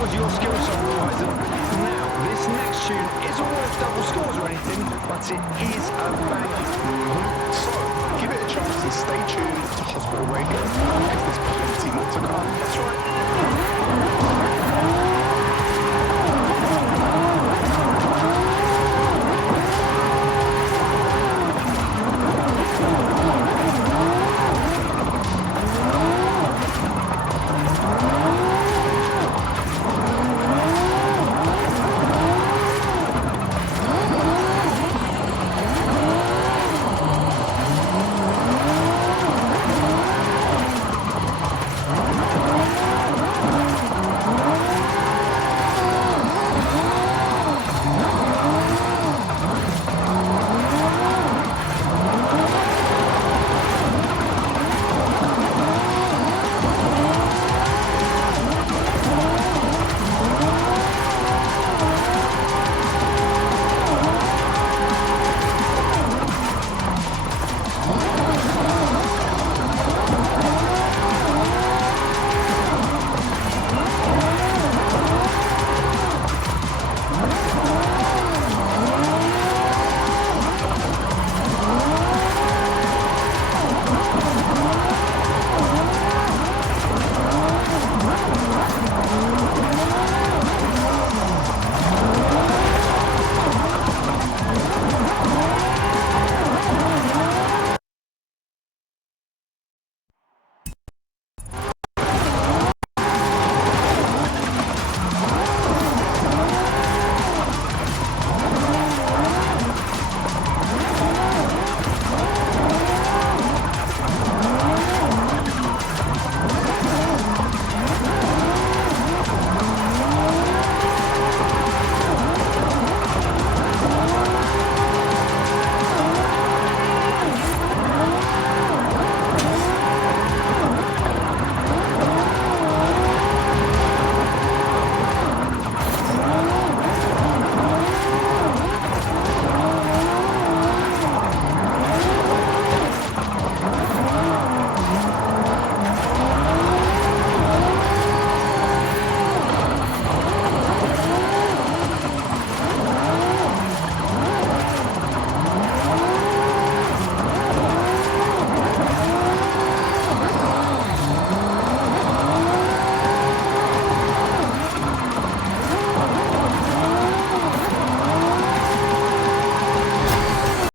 was your skill song, Horizon. Now, this next tune isn't worth double scores or anything, but it is a banger. So, give it a chance and stay tuned to Hospital Radio, because there's plenty more to come. That's right.